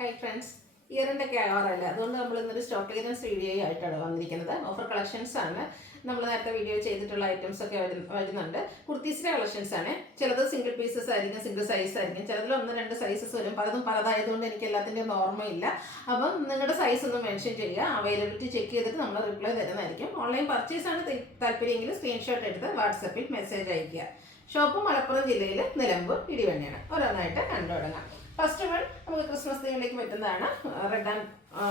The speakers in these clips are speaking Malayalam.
ഹായ് ഫ്രണ്ട്സ്, ഇയറിൻ്റെ ഒക്കെ ആവാറല്ല, അതുകൊണ്ട് നമ്മൾ ഇന്നൊരു സ്റ്റോക്ക് ക്ലിയറൻസ് വീഡിയോ ആയിട്ടാണ് വന്നിരിക്കുന്നത്. ഓഫർ കളക്ഷൻസ് ആണ്. നമ്മൾ നേരത്തെ വീഡിയോ ചെയ്തിട്ടുള്ള ഐറ്റംസ് ഒക്കെ വരുന്നുണ്ട്. കുർത്തീസിൻ്റെ കളക്ഷൻസ് ആണ്. ചിലത് സിംഗിൾ പീസസ് ആയിരിക്കും, സിംഗിൾ സൈസ് ആയിരിക്കും, ചിലതിൽ 1-2 സൈസസ് വരും. പലതും പലതായതുകൊണ്ട് എനിക്ക് എല്ലാത്തിൻ്റെ ഒന്നും ഓർമ്മയില്ല. അപ്പം നിങ്ങളുടെ സൈസ് ഒന്ന് മെൻഷൻ ചെയ്യുക, അവൈലബിലിറ്റി ചെക്ക് ചെയ്തിട്ട് നമ്മൾ റിപ്ലൈ തരുന്നതായിരിക്കും. ഓൺലൈൻ പർച്ചേസ് ആണ് താല്പര്യമെങ്കിൽ സ്ക്രീൻഷോട്ട് എടുത്ത് വാട്സപ്പിൽ മെസ്സേജ് അയയ്ക്കുക. ഷോപ്പ് മലപ്പുറം ജില്ലയിൽ നിലമ്പൂർ ഇടിവണ്ണിയാണ്. ഓരോന്നായിട്ട് കണ്ടു തുടങ്ങാം. ഫസ്റ്റ് വൺ നമുക്ക് ക്രിസ്മസ് തീമിലേക്ക് പറ്റുന്നതാണ്.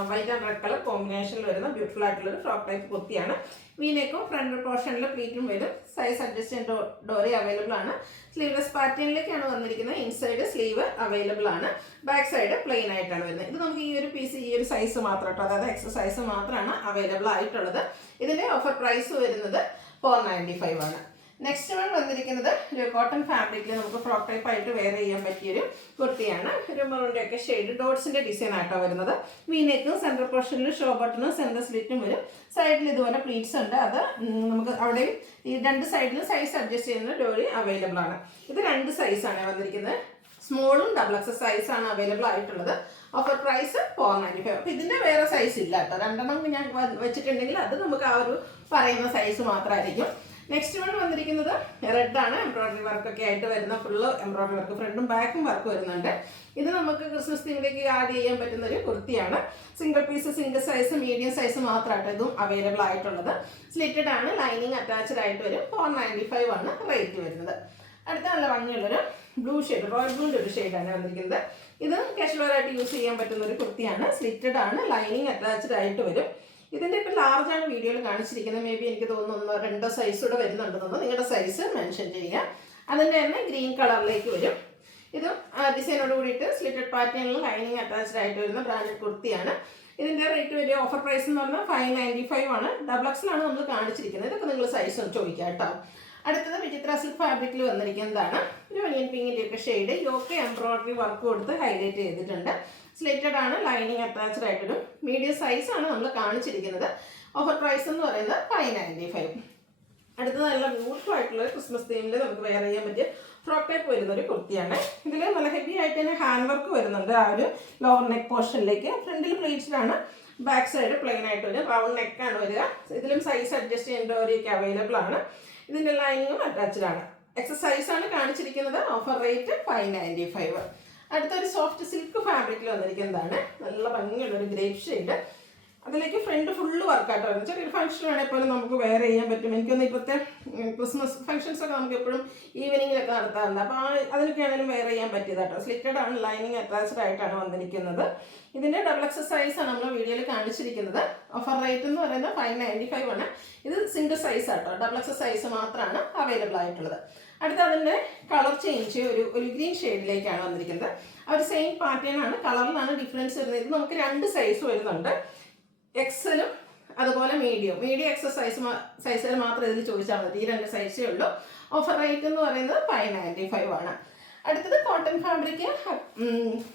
വൈറ്റ് ആൻഡ് റെഡ് കളർ കോമ്പിനേഷനിൽ വരുന്ന ബ്യൂട്ടിഫുൾ ആയിട്ടുള്ളൊരു ഫ്രോക്ക് ടൈപ്പ് കുർത്തിയാണ്. വീനേക്കും ഫ്രണ്ട് പോർഷനിൽ പ്ലീറ്റും വരും. സൈസ് അഡ്ജസ്റ്റ് ഡോറി അവൈലബിൾ ആണ്. സ്ലീവ്ലെസ് പാറ്റേണിലേക്കാണ് വന്നിരിക്കുന്നത്. ഇൻസൈഡ് സ്ലീവ് അവൈലബിൾ ആണ്. ബാക്ക് സൈഡ് പ്ലെയിൻ ആയിട്ടാണ് വരുന്നത്. ഇത് നമുക്ക് ഈ ഒരു പീസ് ഈ ഒരു സൈസ് മാത്രം കേട്ടോ, അതായത് എക്സ് സൈസ് മാത്രമാണ് അവൈലബിൾ ആയിട്ടുള്ളത്. ഇതിൻ്റെ ഓഫർ പ്രൈസ് വരുന്നത് 495 ആണ്. നെക്സ്റ്റ് വൺ വന്നിരിക്കുന്നത് ഒരു കോട്ടൺ ഫാബ്രിക്കിൽ നമുക്ക് ഫ്രോക്ക് ടൈപ്പ് ആയിട്ട് വെയർ ചെയ്യാൻ പറ്റിയൊരു കുർത്തിയാണ്. ഒരു മെറൂണിൻ്റെ ഒക്കെ ഷെയ്ഡ് ഡോട്ട്സിൻ്റെ ഡിസൈൻ ആയിട്ടാണ് വരുന്നത്. വീനേക്കും സെൻട്രൽ പോർഷനിൽ ഷോ ബട്ടണും സെൻട്രൽ സ്ലിറ്റും വരും. സൈഡിൽ ഇതുപോലെ പ്ലീറ്റ്സ് ഉണ്ട്. അത് നമുക്ക് അവിടെയും ഈ രണ്ട് സൈഡിലും സൈസ് അഡ്ജസ്റ്റ് ചെയ്യുന്ന ഡോറി അവൈലബിൾ ആണ്. ഇത് 2 സൈസാണ് വന്നിരിക്കുന്നത്. സ്മോളും ഡബിൾ എക്സ് സൈസാണ് അവൈലബിൾ ആയിട്ടുള്ളത്. Offer price 495. അപ്പോൾ ഇതിൻ്റെ വേറെ സൈസ് ഇല്ല കേട്ടോ. 2 ഞാൻ വെച്ചിട്ടുണ്ടെങ്കിൽ അത് നമുക്ക് ആ ഒരു പറയുന്ന സൈസ് മാത്രമായിരിക്കും. നെക്സ്റ്റ് വൺ വന്നിരിക്കുന്നത് റെഡ് ആണ്. എംബ്രോയിഡറി വർക്കൊക്കെ ആയിട്ട് വരുന്ന ഫുള്ള് എംബ്രോയിഡറി വർക്ക്, ഫ്രണ്ടും ബാക്കും വർക്ക് വരുന്നുണ്ട്. ഇത് നമുക്ക് ക്രിസ്മസ് തീമിലേക്ക് ആഡ് ചെയ്യാൻ പറ്റുന്ന ഒരു കുർത്തിയാണ്. Single piece, single size, medium size മാത്രമായിട്ട് ഇതും അവൈലബിൾ ആയിട്ടുള്ളത്. സ്ലിറ്റഡ് ആണ്, ലൈനിങ് അറ്റാച്ച്ഡ് ആയിട്ട് വരും. 495 ആണ് റേറ്റ് വരുന്നത്. അടുത്ത നല്ല ഭംഗിയുള്ളൊരു ബ്ലൂ ഷെയ്ഡ്, റോയൽ ബ്ലൂൻ്റെ ഒരു ഷെയ്ഡാണ് വന്നിരിക്കുന്നത്. ഇത് കാഷ്വൽ ആയിട്ട് യൂസ് ചെയ്യാൻ പറ്റുന്ന ഒരു കുർത്തിയാണ്. സ്ലിറ്റഡ് ആണ്, ലൈനിങ് അറ്റാച്ച്ഡ് ആയിട്ട് വരും. ഇതിൻ്റെ ഇപ്പം ലാർജാണ് വീഡിയോയിൽ കാണിച്ചിരിക്കുന്നത്. മേ ബി എനിക്ക് തോന്നുന്നു 1-2 സൈസ് കൂടെ വരുന്നുണ്ടെന്ന്. നിങ്ങളുടെ സൈസ് മെൻഷൻ ചെയ്യുക. അതിൻ്റെ തന്നെ ഗ്രീൻ കളറിലേക്ക് വരും. ഇതും ഡിസൈനോട് കൂടിയിട്ട് സ്ലിറ്റഡ് പാറ്റേണിൽ ലൈനിങ് അറ്റാച്ച്ഡ് ആയിട്ട് വരുന്ന ബ്രാൻഡഡ് കുർത്തിയാണ്. ഇതിൻ്റെ റേറ്റ് വരിക ഓഫർ പ്രൈസ് എന്ന് പറഞ്ഞാൽ 595 ആണ്. ഡബിൾ എക്സിലാണ് നമ്മൾ കാണിച്ചിരിക്കുന്നത്. ഇതൊക്കെ നിങ്ങൾ സൈസ് ഒന്ന് ചോദിക്കാം കേട്ടോ. അടുത്തത് വിചിത്ര സിൽക്ക് ഫാബ്രിക്കിൽ വന്നിരിക്കുന്നതാണ്. ഒരു ഒനിയൻ പിങ്കിൻ്റെ ഒക്കെ ഷെയ്ഡ്, യോക്ക് എംബ്രോയിഡറി വർക്ക് കൊടുത്ത് ഹൈലൈറ്റ് ചെയ്തിട്ടുണ്ട്. സ്ലിറ്റഡ് ആണ്, ലൈനിങ് അറ്റാച്ച്ഡ് ആയിട്ടൊരു മീഡിയം സൈസാണ് നമ്മൾ കാണിച്ചിരിക്കുന്നത്. ഓഫർ പ്രൈസ് എന്ന് പറയുന്നത് 595. അടുത്തത് നല്ല ബ്യൂട്ടിഫുൾ ആയിട്ടുള്ള ക്രിസ്മസ് തീമിൽ നമുക്ക് വെയർ ചെയ്യാൻ പറ്റിയ ഫ്രോക്ക് ടൈപ്പ് വരുന്ന ഒരു കുർത്തിയാണ്. ഇതിൽ നല്ല ഹെവി ആയിട്ട് തന്നെ ഹാൻഡ് വർക്ക് വരുന്നുണ്ട്. ആ ഒരു ലോവർ നെക്ക് പോർഷനിലേക്ക് ഫ്രണ്ടിൽ പ്ലീറ്റ്സിലാണ്, ബാക്ക് സൈഡ് പ്ലെയിൻ ആയിട്ട് വരും. റൗണ്ട് നെക്കാണ് വരിക. ഇതിലും സൈസ് അഡ്ജസ്റ്റ് ചെയ്യേണ്ടവരൊക്കെ അവൈലബിൾ ആണ്. ഇതിൻ്റെ ലൈനിങ്ങും അറ്റാച്ച്ഡ് ആണ്. എക്സസൈസ് ആണ് കാണിച്ചിരിക്കുന്നത്. Offer rate 595. അടുത്തൊരു സോഫ്റ്റ് സിൽക്ക് ഫാബ്രിക്കിൽ വന്നിരിക്കുന്നതാണ്. നല്ല ഭംഗിയുള്ളൊരു ഗ്രേപ്പ് ഷെയ്ഡ്. അതിലേക്ക് ഫ്രണ്ട് ഫുള്ള് വർക്കായിട്ട് വരുന്നത്. ചെറിയൊരു ഫംഗ്ഷൻ ആണെങ്കിൽ പോലും നമുക്ക് വെയർ ചെയ്യാൻ പറ്റും. എനിക്കൊന്ന് ഇപ്പോഴത്തെ ക്രിസ്മസ് ഫംഗ്ഷൻസൊക്കെ നമുക്ക് എപ്പോഴും ഈവനിങ്ങിലൊക്കെ നടത്താറുണ്ട്. അപ്പോൾ അതിനൊക്കെ ആണെങ്കിലും വെയർ ചെയ്യാൻ പറ്റിയതാട്ടോ. സ്ലിറ്റഡ് ആണ്, ലൈനിങ് അറ്റാച്ച്ഡ് ആയിട്ടാണ് വന്നിരിക്കുന്നത്. ഇതിൻ്റെ ഡബിൾ എക്സ് സൈസാണ് നമ്മൾ വീഡിയോയിൽ കാണിച്ചിരിക്കുന്നത്. ഓഫർ റേറ്റ് എന്ന് പറയുന്നത് 595 ആണ്. ഇത് സിംഗിൾ സൈസ് ആട്ടോ, ഡബിൾ എക്സ് സൈസ് മാത്രമാണ് അവൈലബിൾ ആയിട്ടുള്ളത്. അടുത്ത അതിൻ്റെ കളർ ചേഞ്ച് ഒരു ഗ്രീൻ ഷെയ്ഡിലേക്കാണ് വന്നിരിക്കുന്നത്. ആ ഒരു സെയിം പാറ്റേൺ ആണ്, കളറിലാണ് ഡിഫറൻസ് വരുന്നത്. ഇത് നമുക്ക് 2 സൈസ് വരുന്നുണ്ട്. എക്സലും അതുപോലെ മീഡിയം എക്സൽ സൈസിൽ മാത്രം ഇതിൽ ചോദിച്ചാൽ മതി. ഈ 2 സൈസേ ഉള്ളൂ. ഓഫർ റേറ്റ് എന്ന് പറയുന്നത് 595 ആണ്. അടുത്തത് കോട്ടൺ ഫാബ്രിക്,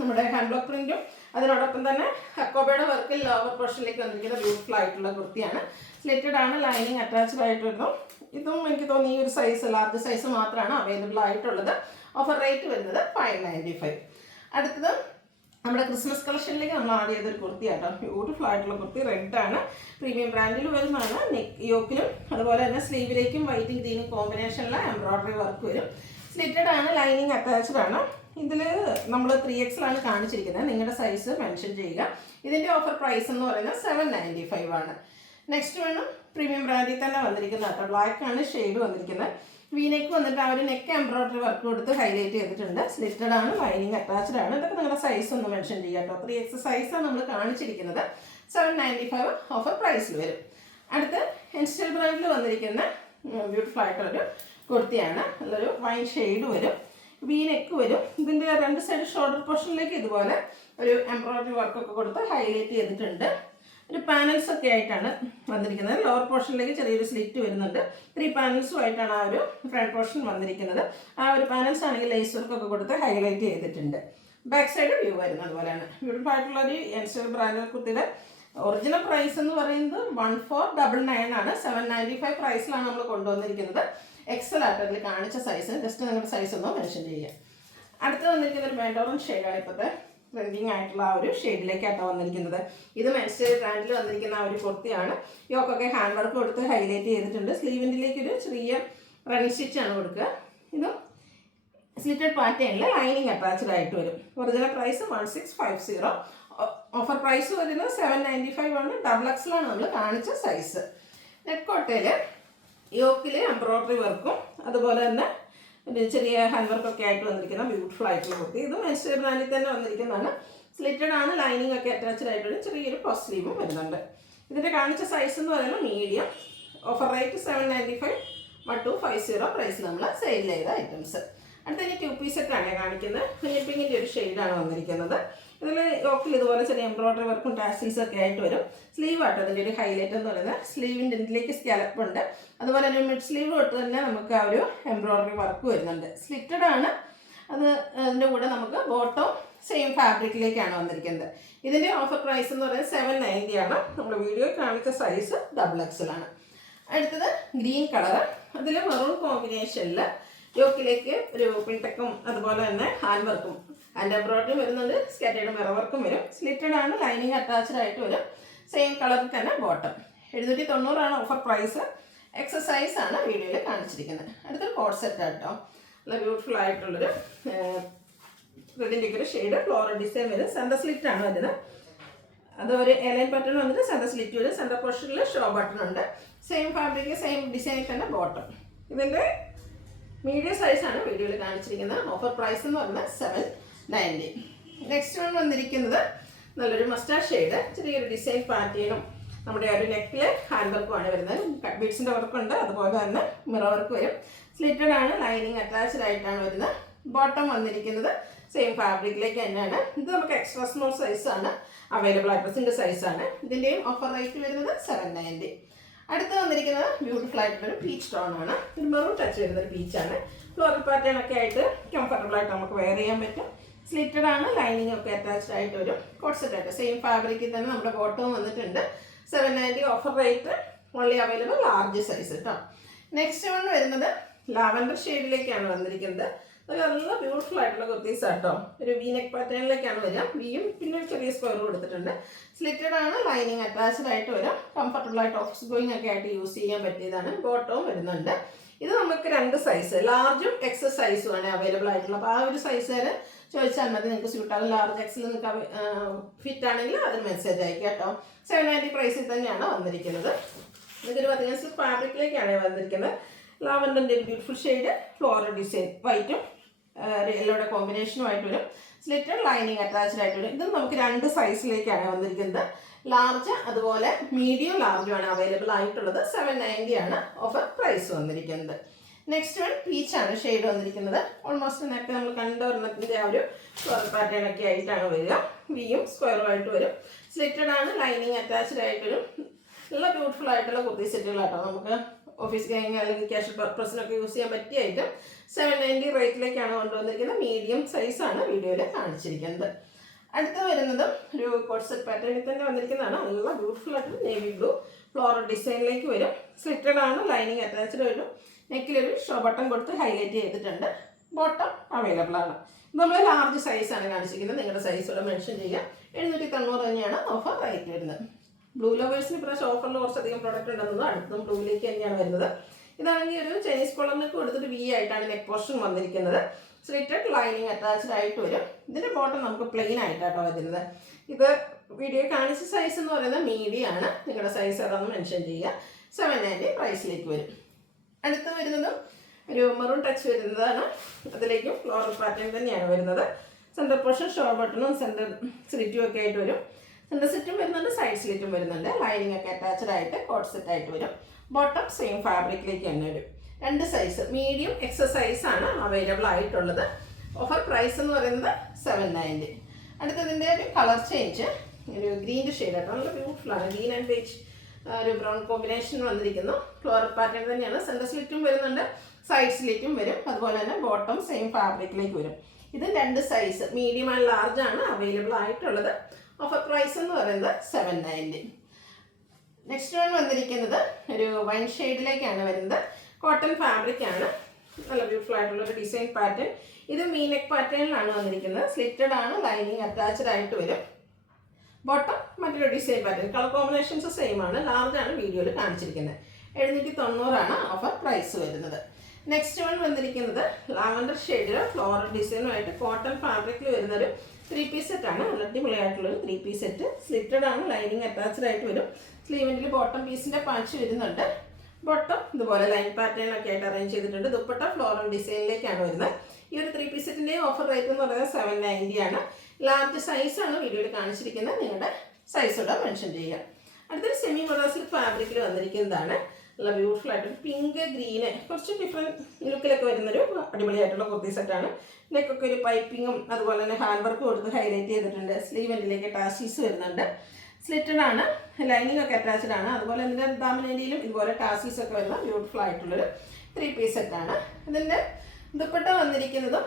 നമ്മുടെ ഹാൻഡ് ബ്ലോക്ക് പ്രിന്റും അതിനോടൊപ്പം തന്നെ ഹക്കോബയുടെ വർക്കിൽ ലോവർ പോർഷനിലേക്ക് വന്നിരിക്കുന്ന ബ്യൂട്ടിഫുൾ ആയിട്ടുള്ള കുർത്തിയാണ്. സ്ലിറ്റഡ് ആണ്, ലൈനിങ് അറ്റാച്ച്ഡ് ആയിട്ട് വരുന്നു. ഇതും എനിക്ക് തോന്നി ഈ ഒരു സൈസ്, ലാർജ് സൈസ് മാത്രമാണ് അവൈലബിൾ ആയിട്ടുള്ളത്. ഓഫർ റേറ്റ് വരുന്നത് 595. അടുത്തത് നമ്മുടെ ക്രിസ്മസ് കളക്ഷനിലേക്ക് നമ്മൾ ആഡ് ചെയ്തൊരു കുർത്തി ആട്ടോ. ബ്യൂട്ടിഫുൾ ആയിട്ടുള്ള കുർത്തി, റെഡ് ആണ്, പ്രീമിയം ബ്രാൻഡിൽ വരുന്നതാണ്. നെക്ക് യോക്കിലും അതുപോലെ തന്നെ സ്ലീവിലേക്കും വൈറ്റും ഗ്രീനും കോമ്പിനേഷനിലെ എംബ്രോയിഡറി വർക്ക് വരും. സ്ലിറ്റഡ് ആണ്, ലൈനിങ് അറ്റാച്ച്ഡ് ആണ്. ഇതിൽ നമ്മൾ 3X ആണ് കാണിച്ചിരിക്കുന്നത്. നിങ്ങളുടെ സൈസ് മെൻഷൻ ചെയ്യുക. ഇതിൻ്റെ ഓഫർ പ്രൈസ് എന്ന് പറയുന്നത് 795 ആണ്. നെക്സ്റ്റ് വേണം പ്രീമിയം ബ്രാൻഡിൽ തന്നെ വന്നിരിക്കുന്നത് കേട്ടോ. ബ്ലാക്ക് ആണ് ഷെയ്ഡ് വന്നിരിക്കുന്നത്. വീനേക്ക് വന്നിട്ട് ആ ഒരു നെക്ക് എംബ്രോയിഡറി വർക്ക് കൊടുത്ത് ഹൈലൈറ്റ് ചെയ്തിട്ടുണ്ട്. സ്ലിറ്റഡ് ആണ്, ലൈനിങ് അറ്റാച്ച്ഡ് ആണ്. ഇതൊക്കെ നിങ്ങളുടെ സൈസ് ഒന്ന് മെൻഷൻ ചെയ്യുക കേട്ടോ. 3X സൈസാണ് നമ്മൾ കാണിച്ചിരിക്കുന്നത്. 795 ഓഫർ പ്രൈസിൽ വരും. അടുത്ത് ഇൻസ്റ്റൽ ബ്രാൻഡിൽ വന്നിരിക്കുന്ന ബ്യൂട്ടിഫുൾ ആയിട്ടൊരു കുർത്തിയാണ്. നല്ലൊരു വൈൻ ഷെയ്ഡ് വരും, വീനെക്ക് വരും. ഇതിൻ്റെ 2 സൈഡ് ഷോൾഡർ പോർഷനിലേക്ക് ഇതുപോലെ ഒരു എംബ്രോയിഡറി വർക്കൊക്കെ കൊടുത്ത് ഹൈലൈറ്റ് ചെയ്തിട്ടുണ്ട്. ഒരു പാനൽസ് ഒക്കെ ആയിട്ടാണ് വന്നിരിക്കുന്നത്. ലോവർ പോർഷനിലേക്ക് ചെറിയൊരു സ്ലിറ്റ് വരുന്നുണ്ട്. 3 പാനൽസുമായിട്ടാണ് ആ ഒരു ഫ്രണ്ട് പോർഷൻ വന്നിരിക്കുന്നത്. ആ ഒരു പാനൽസ് ആണെങ്കിൽ ലേസ് വർക്കൊക്കെ കൊടുത്ത് ഹൈലൈറ്റ് ചെയ്തിട്ടുണ്ട്. ബാക്ക് സൈഡ് വ്യൂ വരുന്നത് പോലെയാണ്. ബ്യൂട്ടിഫുൾ ആയിട്ടുള്ളൊരു ഇൻസ്റ്റൽ ബ്രാൻഡ് കുർത്തിയുടെ ഒറിജിനൽ പ്രൈസ് എന്ന് പറയുന്നത് 1499 ആണ്. 795 പ്രൈസിലാണ് നമ്മൾ കൊണ്ടുവന്നിരിക്കുന്നത്. എക്സൽ ആയിട്ട് അതിൽ കാണിച്ച സൈസ് ജസ്റ്റ് നിങ്ങളുടെ സൈസ് ഒന്ന് മെൻഷൻ ചെയ്യുക. അടുത്ത് വന്നിരിക്കുന്ന ഒരു മെൻഡോറൻ ഷെയ്ഡാണ് ഇപ്പോഴത്തെ ട്രെൻഡിങ് ആയിട്ടുള്ള ആ ഒരു ഷെയ്ഡിലേക്കാട്ടോ വന്നിരിക്കുന്നത്. ഇത് മെൻസ് ബ്രാൻഡിൽ വന്നിരിക്കുന്ന ആ ഒരു കുർത്തിയാണ്. യോക്കൊക്കെ ഹാൻഡ് വർക്ക് കൊടുത്ത് ഹൈലൈറ്റ് ചെയ്തിട്ടുണ്ട്. സ്ലീവിൻ്റെലേക്ക് ഒരു ചെറിയ റൺ സ്റ്റിച്ചാണ് കൊടുക്കുക. ഇതും സ്ലിറ്റഡ് പാറ്റേണിൽ ലൈനിങ് അറ്റാച്ച്ഡ് ആയിട്ട് വരും. Original price 1650. ഓഫർ പ്രൈസ് വരുന്നത് 795 ആണ്. XXL ആണ് നമ്മൾ കാണിച്ച സൈസ്. നെറ്റ് കോട്ടയിൽ യോക്കിൽ എംബ്രോയ്ഡറി വർക്കും അതുപോലെ തന്നെ ഒരു ചെറിയ ഹാൻഡ് വർക്കൊക്കെ ആയിട്ട് വന്നിരിക്കുന്ന ബ്യൂട്ടിഫുൾ ആയിട്ടുള്ള കുർത്തി. ഇത് മെൻസ് ബ്രാൻഡിൽ തന്നെ വന്നിരിക്കുന്നതാണ്. സ്ലിറ്റഡ് ആണ്, ലൈനിങ് ഒക്കെ അറ്റാച്ച്ഡ് ആയിട്ട് ചെറിയൊരു പഫ് സ്ലീവും വരുന്നുണ്ട്. ഇതിൻ്റെ കാണിച്ച സൈസ് എന്ന് പറയുന്നത് മീഡിയം. ഓഫർ റേറ്റ് 795, 1250 പ്രൈസ് നമ്മൾ സെയിൽ ചെയ്ത ഐറ്റംസ്. അടുത്തതിന് 2 പീസ് സെറ്റാണ് കാണിക്കുന്നത്. ഹണി പിങ്കിൻ്റെ ഒരു ഷെയ്ഡാണ് വന്നിരിക്കുന്നത്. ഇതിൽ യോക്കിൽ ഇതുപോലെ ചെറിയ എംബ്രോയ്ഡറി വർക്കും ടാസിൽസും ഒക്കെ ആയിട്ട് വരും. സ്ലീവ് ആട്ടോ അതിൻ്റെ ഒരു ഹൈലൈറ്റ് എന്ന് പറയുന്നത്. സ്ലീവിൻ്റെ ഇതിലേക്ക് സ്കാലപ്പ് ഉണ്ട്. അതുപോലെ തന്നെ മിഡ് സ്ലീവ് തൊട്ട് തന്നെ നമുക്ക് ആ ഒരു എംബ്രോയ്ഡറി വർക്ക് വരുന്നുണ്ട്. സ്ലിറ്റഡ് ആണ്. അത് അതിൻ്റെ കൂടെ നമുക്ക് ബോട്ടം സെയിം ഫാബ്രിക്കിലേക്കാണ് വന്നിരിക്കുന്നത്. ഇതിൻ്റെ ഓഫർ പ്രൈസ് എന്ന് പറയുന്നത് 790 ആണ്. നമ്മൾ വീഡിയോ കാണിച്ച സൈസ് XXL ആണ്. അടുത്തത് ഗ്രീൻ കളർ. അതിൽ മെറൂൺ കോമ്പിനേഷനിൽ യോക്കിലേക്ക് ഒരു പിൻടെക്കും അതുപോലെ തന്നെ ഹാൻഡ് വർക്കും ആൻഡ് എംബ്രോയ്ഡറി വരുന്നുണ്ട്. സ്കാറ്റേർഡ് മിറർ വർക്കും വരും. സ്ലിറ്റഡ് ആണ്, ലൈനിങ് അറ്റാച്ച്ഡ് ആയിട്ട് വരും. സെയിം കളറിൽ തന്നെ ബോട്ടം. 790 ആണ് ഓഫർ പ്രൈസ്. എക്സസൈസ് ആണ് വീഡിയോയിൽ കാണിച്ചിരിക്കുന്നത്. അടുത്തൊരു കോഡ് സെറ്റ് ആട്ടോ. നല്ല ബ്യൂട്ടിഫുൾ ആയിട്ടുള്ളൊരു ഇതിൻ്റെയൊക്കെ ഒരു ഷെയ്ഡ് ഫ്ലോറൽ ഡിസൈൻ വരും. സെൻറ്റർ സ്ലിറ്റ് ആണ് വരുന്നത്. അത് ഒരു എലൈൻ പാറ്റേൺ വന്നിട്ട് സെൻറ്റർ സ്ലിറ്റ് വരും. സെൻറ്റർ പോർഷനിൽ ഷോ ബട്ടൺ ഉണ്ട്. സെയിം ഫാബ്രിക് സെയിം ഡിസൈനിൽ തന്നെ ബോട്ടം. ഇതിൻ്റെ മീഡിയം സൈസാണ് വീഡിയോയിൽ കാണിച്ചിരിക്കുന്നത്. ഓഫർ പ്രൈസ് എന്ന് പറഞ്ഞാൽ 790. നെക്സ്റ്റ് വൺ വന്നിരിക്കുന്നത് നല്ലൊരു മസ്റ്റാർഡ് ഷെയ്ഡ്. ചെറിയൊരു ഡിസൈൻ പാറ്റേണും നമ്മുടെ ഒരു നെക്കിൽ ഹാൻഡ് വർക്കുമാണ് വരുന്നത്. കട്ട് ബീഡ്സിൻ്റെ വർക്കുണ്ട്. അതുപോലെ തന്നെ മിറർ വർക്ക് വരും. സ്ലിറ്റഡ് ആണ്, ലൈനിങ് അറ്റാച്ച്ഡ് ആയിട്ടാണ് വരുന്നത്. ബോട്ടം വന്നിരിക്കുന്നത് സെയിം ഫാബ്രിക്കിലേക്ക് തന്നെയാണ്. ഇത് നമുക്ക് എക്സ്ട്രാ സ്മോൾ സൈസാണ് അവൈലബിൾ ആയിട്ട്. സിംഗിൾ സൈസാണ്. ഇതിൻ്റെയും ഓഫർ റേറ്റ് വരുന്നത് 790. അടുത്ത് വന്നിരിക്കുന്നത് ബ്യൂട്ടിഫുൾ ആയിട്ടുള്ളൊരു പീച്ച് ടോൺ ആണ്. ഒരു മെറൂൺ ടച്ച് വരുന്നൊരു പീച്ചാണ്. ഫ്ലോറൽ പാറ്റേൺ ഒക്കെ ആയിട്ട് കംഫർട്ടബിൾ ആയിട്ട് നമുക്ക് വെയർ ചെയ്യാൻ പറ്റും. സ്ലിറ്റഡ് ആണ്, ലൈനിങ് ഒക്കെ അറ്റാച്ച്ഡ് ആയിട്ട് വരും. കോട്ട് സെറ്റ് ആയിട്ട് സെയിം ഫാബ്രിക്കിൽ തന്നെ നമ്മുടെ ബോട്ടവും വന്നിട്ടുണ്ട്. 790 offer rate. Only available large size കേട്ടോ. നെക്സ്റ്റ് വൺ വരുന്നത് ലാവൻഡർ ഷെയ്ഡിലേക്കാണ് വന്നിരിക്കുന്നത്. നല്ല ബ്യൂട്ടിഫുൾ ആയിട്ടുള്ള കുർത്തീസ് ആട്ടോ. ഒരു വി നെക്ക് പാറ്റേണിലേക്കാണ് വരിക. വിയും പിന്നെ ഒരു ചെറിയ സ്ക്വയർ കൊടുത്തിട്ടുണ്ട്. സ്ലിറ്റഡ് ആണ്, ലൈനിങ് അറ്റാച്ച്ഡ് ആയിട്ട് വരും. കംഫർട്ടബിൾ ആയിട്ട് ഓഫീസ് ഗോയിങ് ഒക്കെ ആയിട്ട് യൂസ് ചെയ്യാൻ പറ്റിയതാണ്. ബോട്ടവും വരുന്നുണ്ട്. ഇത് നമുക്ക് 2 സൈസ്, ലാർജും എക്സ് സൈസും ആണ് അവൈലബിൾ ആയിട്ടുള്ളത്. അപ്പോൾ ആ ഒരു സൈസുകാർ ചോദിച്ചാൽ മതി. നിങ്ങൾക്ക് സ്യൂട്ടാകും. ലാർജ് എക്സിൽ നിങ്ങൾക്ക് ഫിറ്റ് ആണെങ്കിൽ അതിന് മെസ്സേജ് അയക്കാം കേട്ടോ. 790 പ്രൈസിൽ തന്നെയാണ് വന്നിരിക്കുന്നത്. ഇതൊരു 15 ഫാബ്രിക്കിലേക്കാണ് വന്നിരിക്കുന്നത്. ലാവൻഡറിൻ്റെ ഒരു ബ്യൂട്ടിഫുൾ ഷെയ്ഡ്, ഫ്ലോറൽ ഡിസൈൻ, വൈറ്റും യെല്ലോയുടെ കോമ്പിനേഷനുമായിട്ട് വരും. സ്ലിറ്റഡ്, ലൈനിങ് അറ്റാച്ച്ഡ് ആയിട്ട് വരും. ഇത് നമുക്ക് 2 സൈസിലേക്കാണ് വന്നിരിക്കുന്നത്. ലാർജ് അതുപോലെ മീഡിയം ലാർജും ആണ് അവൈലബിൾ ആയിട്ടുള്ളത്. 790 ആണ് ഓഫർ പ്രൈസ് വന്നിരിക്കുന്നത്. നെക്സ്റ്റ് വൺ പീച്ചാണ് ഷെയ്ഡ് വന്നിരിക്കുന്നത്. ഓൾമോസ്റ്റ് നേരത്തെ നമ്മൾ കണ്ട ഒരെണ്ണത്തിൻ്റെ ആ ഒരു ഫ്ലോറൽ പാറ്റേൺ ഒക്കെ ആയിട്ടാണ് വരിക. വിയും സ്ക്വയറും ആയിട്ട് വരും. സ്ലിറ്റഡ് ആണ്, ലൈനിങ് അറ്റാച്ച്ഡ് ആയിട്ട് വരും. നല്ല ബ്യൂട്ടിഫുൾ ആയിട്ടുള്ള കുർത്തി സെറ്റുകളാട്ടോ. നമുക്ക് ഓഫീസ് ഗാങ് അല്ലെങ്കിൽ ക്യാഷ് പർപ്പസിനൊക്കെ യൂസ് ചെയ്യാൻ പറ്റിയ ഐറ്റം. 790 റേറ്റിലേക്കാണ് കൊണ്ടുവന്നിരിക്കുന്നത്. മീഡിയം സൈസാണ് വീഡിയോയിൽ കാണിച്ചിരിക്കുന്നത്. അടുത്ത് വരുന്നത് ഒരു കോട്ട് സെറ്റ് പാറ്റേണിൽ തന്നെ വന്നിരിക്കുന്നതാണ്. നല്ല ബ്യൂട്ടിഫുൾ ആയിട്ട് നേവി ബ്ലൂ ഫ്ലോറൽ ഡിസൈനിലേക്ക് വരും. സ്ലിറ്റഡ് ആണ്, ലൈനിങ് അറ്റാച്ച്ഡ് വരും. നെക്കിലൊരു ഷോ ബട്ടൺ കൊടുത്ത് ഹൈലൈറ്റ് ചെയ്തിട്ടുണ്ട്. ബോട്ടം അവൈലബിൾ ആണ്. നമ്മൾ ലാർജ് സൈസാണ് കാണിച്ചിരിക്കുന്നത്. നിങ്ങളുടെ സൈസ് ഇവിടെ മെൻഷൻ ചെയ്യാം. 790 തന്നെയാണ് ഓഫർ റേറ്റ് വരുന്നത്. ബ്ലൂ ലവേഴ്സിന് ഇപ്രാവശ്യം ഓഫറിൽ കുറച്ചധികം പ്രോഡക്റ്റ് ഉണ്ടെന്നത്. അടുത്തും ബ്ലൂവിലേക്ക് തന്നെയാണ് വരുന്നത്. ഇതാണെങ്കിൽ ഒരു ചൈനീസ് കോളറിനൊക്കെ കൊടുത്തിട്ട് വി ആയിട്ടാണ് നെക്ക് പോർഷൻ വന്നിരിക്കുന്നത്. സ്ലിറ്റഡ്, ലൈനിങ് അറ്റാച്ച്ഡ് ആയിട്ട് വരും. ഇതിൻ്റെ ബോട്ടം നമുക്ക് പ്ലെയിൻ ആയിട്ടാട്ടോ വരുന്നത്. ഇത് വീഡിയോ കാണിച്ച സൈസ് എന്ന് പറയുന്നത് മീഡിയം ആണ്. നിങ്ങളുടെ സൈസ് അതൊന്ന് മെൻഷൻ ചെയ്യുക. 790 പ്രൈസിലേക്ക് വരും. അടുത്ത് വരുന്നതും ഒരു മെറൂൺ ടച്ച് വരുന്നതാണ്. അതിലേക്കും ഫ്ലോറൽ പാറ്റേൺ തന്നെയാണ് വരുന്നത്. സെൻറ്റർ പോർഷൻ ഷോ ബട്ടണും സെൻറ്റർ സ്ലിറ്റും ഒക്കെ ആയിട്ട് വരും. സെൻറ്റർ സ്ലിറ്റും വരുന്നുണ്ട്, സൈഡ് സ്ലിറ്റും വരുന്നുണ്ട്. ലൈനിങ് ഒക്കെ അറ്റാച്ച്ഡ് ആയിട്ട് കോട്ട് സെറ്റ് ആയിട്ട് വരും. ബോട്ടം സെയിം ഫാബ്രിക്കിലേക്ക് തന്നെ വരും. 2 സൈസ്, മീഡിയം എക്സ് സൈസാണ് അവൈലബിൾ ആയിട്ടുള്ളത്. ഓഫർ പ്രൈസ് എന്ന് പറയുന്നത് 790. അടുത്തതിൻ്റെ ഒരു കളർ ചേഞ്ച്, ഒരു ഗ്രീൻ്റെ ഷെയ്ഡ് ആയിട്ട് നല്ല ബ്യൂട്ടിഫുള്ളാണ്. ഗ്രീൻ ആൻഡ് ബേജ് ഒരു ബ്രൗൺ കോമ്പിനേഷൻ വന്നിരിക്കുന്നു. ഫ്ലോറൽ പാറ്റേൺ തന്നെയാണ്. സെൻറ്റർ സ്ലിറ്റും വരുന്നുണ്ട്, സൈഡ് സ്ലിറ്റും വരും. അതുപോലെ തന്നെ ബോട്ടം സെയിം ഫാബ്രിക്കിലേക്ക് വരും. ഇത് 2 സൈസ്, മീഡിയം ആൻഡ് ലാർജ് ആണ് അവൈലബിൾ ആയിട്ടുള്ളത്. ഓഫർ പ്രൈസ് എന്ന് പറയുന്നത് 790. നെക്സ്റ്റ് വൺ വന്നിരിക്കുന്നത് ഒരു വൈൻ ഷെയ്ഡിലേക്കാണ് വരുന്നത്. കോട്ടൺ ഫാബ്രിക് ആണ്. നല്ല ബ്യൂട്ടിഫുൾ ആയിട്ടുള്ള ഒരു ഡിസൈൻ പാറ്റേൺ. ഇത് മീനെക്ക് പാറ്റേണിലാണ് വന്നിരിക്കുന്നത്. സ്ലിറ്റഡ് ആണ്, ലൈനിങ് അറ്റാച്ച്ഡ് ആയിട്ട് വരും. ബോട്ടം മറ്റൊരു design pattern, colour combinations same ആണ്. ലാർജ് ആണ് വീഡിയോയിൽ കാണിച്ചിരിക്കുന്നത്. 790 ഓഫർ പ്രൈസ് വരുന്നത്. നെക്സ്റ്റ് വൺ വന്നിരിക്കുന്നത് ലാവൻഡർ ഷെയ്ഡിൽ ഫ്ലോറൽ ഡിസൈനുമായിട്ട് കോട്ടൺ ഫാബ്രിക്കിൽ വരുന്നൊരു 3 പീസ് സെറ്റാണ്. നല്ല അടിപൊളിയായിട്ടുള്ളൊരു 3 പീസ് സെറ്റ്. സ്ലിറ്റഡ് ആണ്, ലൈനിങ് അറ്റാച്ച്ഡ് ആയിട്ട് വരും. സ്ലീവിൻ്റെ ബോട്ടം പീസിൻ്റെ പാച്ച് വരുന്നുണ്ട്. ബോട്ടം ഇതുപോലെ ലൈൻ പാറ്റേൺ ഒക്കെ ആയിട്ട് അറേഞ്ച് ചെയ്തിട്ടുണ്ട്. ദുപ്പട്ട ഫ്ലോറൽ ഡിസൈനിലേക്കാണ് വരുന്നത്. ഈ ഒരു 3 പീസ് സെറ്റിൻ്റെ ഓഫർ റേറ്റ് എന്ന് പറയുന്നത് 790 ആണ്. ലാർജ് സൈസാണ് വീഡിയോയിൽ കാണിച്ചിരിക്കുന്നത്. നിങ്ങളുടെ സൈസ് ഇവിടെ മെൻഷൻ ചെയ്യുക. അടുത്തൊരു സെമി മൊറാസിക് ഫാബ്രിക്കിൽ വന്നിരിക്കുന്നതാണ്. നല്ല ബ്യൂട്ടിഫുൾ ആയിട്ടൊരു പിങ്ക് ഗ്രീന് കുറച്ച് ഡിഫറെൻറ്റ് ലുക്കിലൊക്കെ വരുന്നൊരു അടിപൊളിയായിട്ടുള്ള കുർത്തി സെറ്റാണ്. നെക്കൊക്കെ ഒരു പൈപ്പിങ്ങും അതുപോലെ തന്നെ ഹാൻഡ് വർക്ക് കൊടുത്ത് ഹൈലൈറ്റ് ചെയ്തിട്ടുണ്ട്. സ്ലീവ് എൻഡിലേക്ക് ടാസീസ് വരുന്നുണ്ട്. സ്ലിറ്റഡ് ആണ്, ലൈനിങ് ഒക്കെ അറ്റാച്ച്ഡ് ആണ്. അതുപോലെ ഇതിൻ്റെ ദാമനേരിയിലും ഇതുപോലെ ടാസീസ് ഒക്കെ വരുന്ന ബ്യൂട്ടിഫുൾ ആയിട്ടുള്ളൊരു 3 പീസ് സെറ്റാണ്. ഇതിൻ്റെ ദുപ്പട്ട വന്നിരിക്കുന്നതും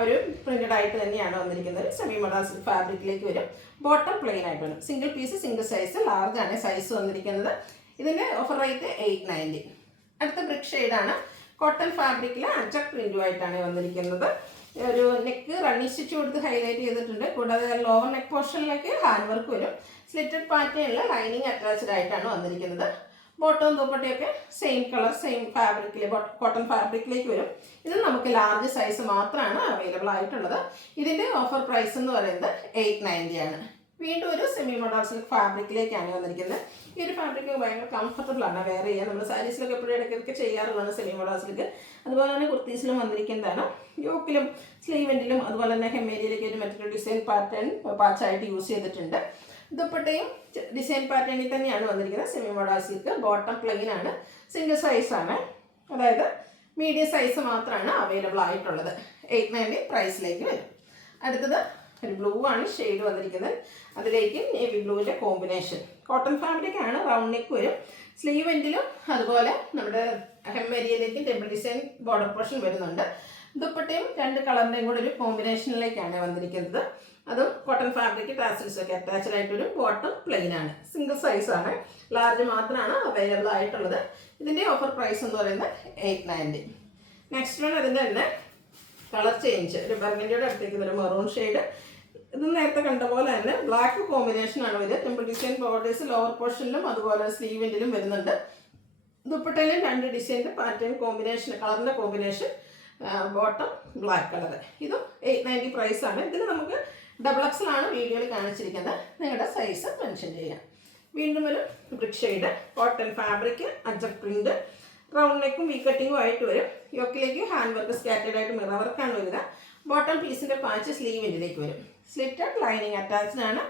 ഒരു പ്രിന്റഡ് ആയിട്ട് തന്നെയാണ് വന്നിരിക്കുന്നത്. സെമി മൊറാസിക് ഫാബ്രിക്കിലേക്ക് വരും. ബോട്ടം പ്ലെയിൻ ആയിട്ട് വരും. Single piece single size, large ആണ് സൈസ് വന്നിരിക്കുന്നത്. ഇതിൻ്റെ ഓഫർ റേറ്റ് 890. അടുത്ത ബ്രിക്ക് ഷെയ്ഡാണ്. കോട്ടൺ ഫാബ്രിക്കിൽ അജക് പ്രിന്റുമായിട്ടാണ് വന്നിരിക്കുന്നത്. ഒരു നെക്ക് റണ്ണിങ് സ്റ്റിച്ച് കൊടുത്ത് ഹൈലൈറ്റ് ചെയ്തിട്ടുണ്ട്. കൂടാതെ ലോവർ നെക്ക് പോർഷനിലേക്ക് ഹാൻഡ് വർക്ക് വരും. സ്ലിറ്റഡ് പാറ്റേണിൽ ലൈനിങ് അറ്റാച്ച്ഡ് ആയിട്ടാണ് വന്നിരിക്കുന്നത്. ബോട്ടവും ദുപ്പട്ടയൊക്കെ സെയിം കളർ സെയിം ഫാബ്രിക്കിൽ കോട്ടൺ ഫാബ്രിക്കിലേക്ക് വരും. ഇത് നമുക്ക് ലാർജ് സൈസ് മാത്രമാണ് അവൈലബിൾ ആയിട്ടുള്ളത്. ഇതിൻ്റെ ഓഫർ പ്രൈസ് എന്ന് പറയുന്നത് 890 ആണ്. വീണ്ടും ഒരു സെമി മൊറാസിക് ഫാബ്രിക്കിലേക്കാണ് വന്നിരിക്കുന്നത്. ഈ ഒരു ഫാബ്രിക് ഭയങ്കര കംഫർട്ടബിൾ ആണ് വെയർ ചെയ്യാൻ. നമ്മൾ സാരീസിലൊക്കെ എപ്പോഴും ഇടയ്ക്കൊക്കെ ചെയ്യാറുള്ളതാണ് സെമി മൊറാസിക്. അതുപോലെ തന്നെ കുർത്തീസിലും വന്നിരിക്കുന്നതാണ്. യോക്കിലും സ്ലീവെൻഡിലും അതുപോലെ തന്നെ ഹെമ്മേരിയിലേക്ക് ഒരു മറ്റൊരു ഡിസൈൻ പാറ്റേൺ പാച്ചായിട്ട് യൂസ് ചെയ്തിട്ടുണ്ട്. ദുപ്പട്ടയും ഡിസൈൻ പാറ്റേണിൽ തന്നെയാണ് വന്നിരിക്കുന്നത്. സെമി മൊറാസിക് ബോട്ടം പ്ലെയിൻ ആണ്, സിംഗിൾ സൈസാണ്, അതായത് മീഡിയം സൈസ് മാത്രമാണ് അവൈലബിൾ ആയിട്ടുള്ളത്. 890 പ്രൈസിലേക്ക് വരും. അടുത്തത് ഒരു ബ്ലൂ ആണ് ഷെയ്ഡ് വന്നിരിക്കുന്നത്. അതിലേക്ക് നേവി ബ്ലൂവിൻ്റെ കോമ്പിനേഷൻ. കോട്ടൺ ഫാബ്രിക് ആണ്, റൗണ്ട് നെക്ക് വരും. സ്ലീവ് എൻഡിലും അതുപോലെ നമ്മുടെ ഹെമ്മേരിയയിലേക്കും ടെമ്പിൾ ഡിസൈൻ ബോർഡർ പോർഷൻ വരുന്നുണ്ട്. ദുപ്പട്ടയും 2 കളറിൻ്റെയും കൂടെ ഒരു കോമ്പിനേഷനിലേക്കാണ് വന്നിരിക്കുന്നത്. അതും കോട്ടൺ ഫാബ്രിക് ടാസിൽസ് ഒക്കെ അറ്റാച്ച്ഡ് ആയിട്ടൊരു ബോട്ടം പ്ലെയിൻ ആണ്, സിംഗിൾ സൈസ് ആണ്, ലാർജ് മാത്രമാണ് അവൈലബിൾ ആയിട്ടുള്ളത്. ഇതിൻ്റെ ഓഫർ പ്രൈസ് എന്ന് പറയുന്നത് 890. നെക്സ്റ്റ് വൺ അതിൻ്റെ തന്നെ കളർ ചേഞ്ച്, ഒരു ബർഗൻഡിയുടെ അടുത്തേക്ക് ഒരു മെറൂൺ ഷെയ്ഡ്. ഇത് നേരത്തെ കണ്ട പോലെ തന്നെ ബ്ലാക്ക് കോമ്പിനേഷനാണ് വരിക. ടെമ്പിൾ ഡിസൈൻ ബോർഡേഴ്സ് ലോവർ പോർഷനിലും അതുപോലെ സ്ലീവിൻ്റിലും വരുന്നുണ്ട്. ദുപ്പട്ടയിലും 2 ഡിസൈൻ്റെ പാറ്റേൺ കോമ്പിനേഷൻ, കളറിൻ്റെ കോമ്പിനേഷൻ, ബോട്ടം ബ്ലാക്ക് കളർ. ഇതും 890 പ്രൈസാണ്. ഇതിന് നമുക്ക് XXL ആണ് വീഡിയോയിൽ കാണിച്ചിരിക്കുന്നത്. നിങ്ങളുടെ സൈസ് മെൻഷൻ ചെയ്യാം. വീണ്ടും ഒരു brick shade, cotton fabric, അജക് print, round നെക്കും V കട്ടിങ്ങും ആയിട്ട് വരും. യോക്കിലേക്ക് ഹാൻഡ് വർക്ക് സ്കാറ്റേഡ് ആയിട്ട് മിറർ വർക്കാണ് വരിക. ബോട്ടം പീസിൻ്റെ പാച്ച് സ്ലീവിൻ്റിലേക്ക് വരും. സ്ലിറ്റഡ് ലൈനിങ് അറ്റാച്ച്ഡ് ആണ്.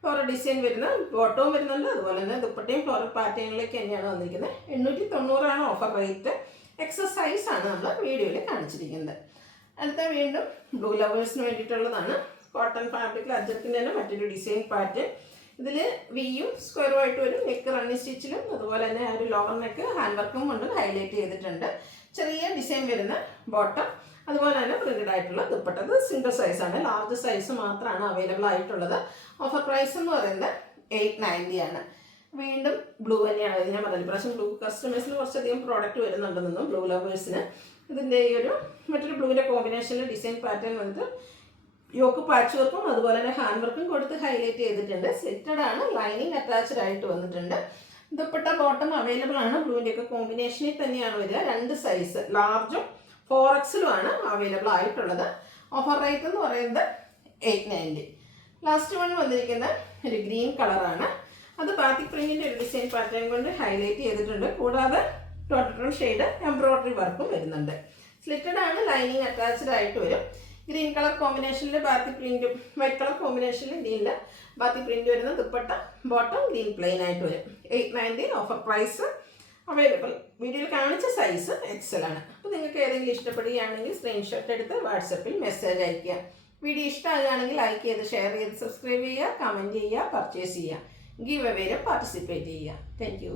ഫ്ലോറൽ ഡിസൈൻ വരുന്ന ബോട്ടവും വരുന്നുണ്ട്. അതുപോലെ തന്നെ ദുപ്പട്ടയും ഫ്ലോറൽ പാറ്റേണിലേക്ക് തന്നെയാണ് വന്നിരിക്കുന്നത്. 890 ആണ് ഓഫർ റേറ്റ്. എക്സസൈസ് ആണ് നമ്മൾ വീഡിയോയിൽ കാണിച്ചിരിക്കുന്നത്. അടുത്ത വീണ്ടും ബ്ലൂ ലവേഴ്സിന് വേണ്ടിയിട്ടുള്ളതാണ്. കോട്ടൺ ഫാബ്രിക്കിൽ അജക്കിൻ്റെ തന്നെ മറ്റൊരു ഡിസൈൻ പാറ്റേൺ. ഇതിൽ വിയും സ്ക്വയറും ആയിട്ട് വരും. നെക്ക് റണ്ണിങ് സ്റ്റിച്ചിലും അതുപോലെ തന്നെ ഒരു ലോവർ നെക്ക് ഹാൻഡ് വർക്കും കൊണ്ട് ഹൈലൈറ്റ് ചെയ്തിട്ടുണ്ട്. ചെറിയ ഡിസൈൻ വരുന്ന ബോട്ടം, അതുപോലെ തന്നെ പ്രിന്റഡ് ആയിട്ടുള്ള ദുപ്പട്ട. ഇത് സിംഗിൾ സൈസാണ്, ലാർജ് സൈസ് മാത്രമാണ് അവൈലബിൾ ആയിട്ടുള്ളത്. ഓഫർ പ്രൈസ് എന്ന് പറയുന്നത് 890 ആണ്. വീണ്ടും ബ്ലൂ തന്നെയാണ്. ഞാൻ പറഞ്ഞത് പ്രാവശ്യം ബ്ലൂ കസ്റ്റമേഴ്സിന് കുറച്ചധികം പ്രോഡക്റ്റ് വരുന്നുണ്ടെന്നും ബ്ലൂ ലവേഴ്സിന്. ഇതിൻ്റെ ഈ ഒരു മറ്റൊരു ബ്ലൂവിൻ്റെ കോമ്പിനേഷനിൽ ഡിസൈൻ പാറ്റേൺ വന്നിട്ട് യോക്ക് പാച്ച് വർക്കും അതുപോലെ തന്നെ ഹാൻഡ് വർക്കും കൊടുത്ത് ഹൈലൈറ്റ് ചെയ്തിട്ടുണ്ട്. സ്ലിറ്റഡ് ആണ്, ലൈനിങ് അറ്റാച്ച്ഡ് ആയിട്ട് വന്നിട്ടുണ്ട്. ദുപ്പട്ട ബോട്ടം അവൈലബിൾ ആണ്. ബ്ലൂവിൻ്റെ ഒക്കെ കോമ്പിനേഷനിൽ തന്നെയാണ് വരിക. 2 സൈസ്, ലാർജും 4XL ആണ് അവൈലബിൾ ആയിട്ടുള്ളത്. ഓഫർ റേറ്റ് എന്ന് പറയുന്നത് 890. ലാസ്റ്റ് വൺ വന്നിരിക്കുന്ന ഒരു ഗ്രീൻ കളറാണ്. അത് ബാത്തിക് പ്രിന്റിൻ്റെ ഒരു ഡിസൈൻ പാറ്റേൺ കൊണ്ട് ഹൈലൈറ്റ് ചെയ്തിട്ടുണ്ട്. കൂടാതെ ടോട്ടൽ ഷെയ്ഡ് എംബ്രോയ്ഡറി വർക്കും വരുന്നുണ്ട്. സ്ലിറ്റഡ് ആണ്, ലൈനിങ് അറ്റാച്ച്ഡ് ആയിട്ട് വരും. ഗ്രീൻ കളർ കോമ്പിനേഷനിൽ ബാത്തിക് പ്രിന്റും വൈറ്റ് കളർ കോമ്പിനേഷനിൽ ഗ്രീനിൽ ബാത്തിക് പ്രിന്റ് വരുന്ന ദുപ്പട്ട, ബോട്ടം ഗ്രീൻ പ്ലെയിൻ ആയിട്ട് വരും. 890 ഓഫർ പ്രൈസ് അവൈലബിൾ. വീഡിയോയിൽ കാണിച്ച സൈസ് XL ആണ്. അപ്പോൾ നിങ്ങൾക്ക് ഏതെങ്കിലും ഇഷ്ടപ്പെടുകയാണെങ്കിൽ സ്ക്രീൻഷോട്ട് എടുത്ത് വാട്സപ്പിൽ മെസ്സേജ് അയയ്ക്കുക. വീഡിയോ ഇഷ്ടമാകുകയാണെങ്കിൽ ലൈക്ക് ചെയ്ത് ഷെയർ ചെയ്ത് സബ്സ്ക്രൈബ് ചെയ്യുക, കമൻറ്റ് ചെയ്യുക, പർച്ചേസ് ചെയ്യുക, ഗീവ് അവേയിലും പാർട്ടിസിപ്പേറ്റ് ചെയ്യുക. Thank you.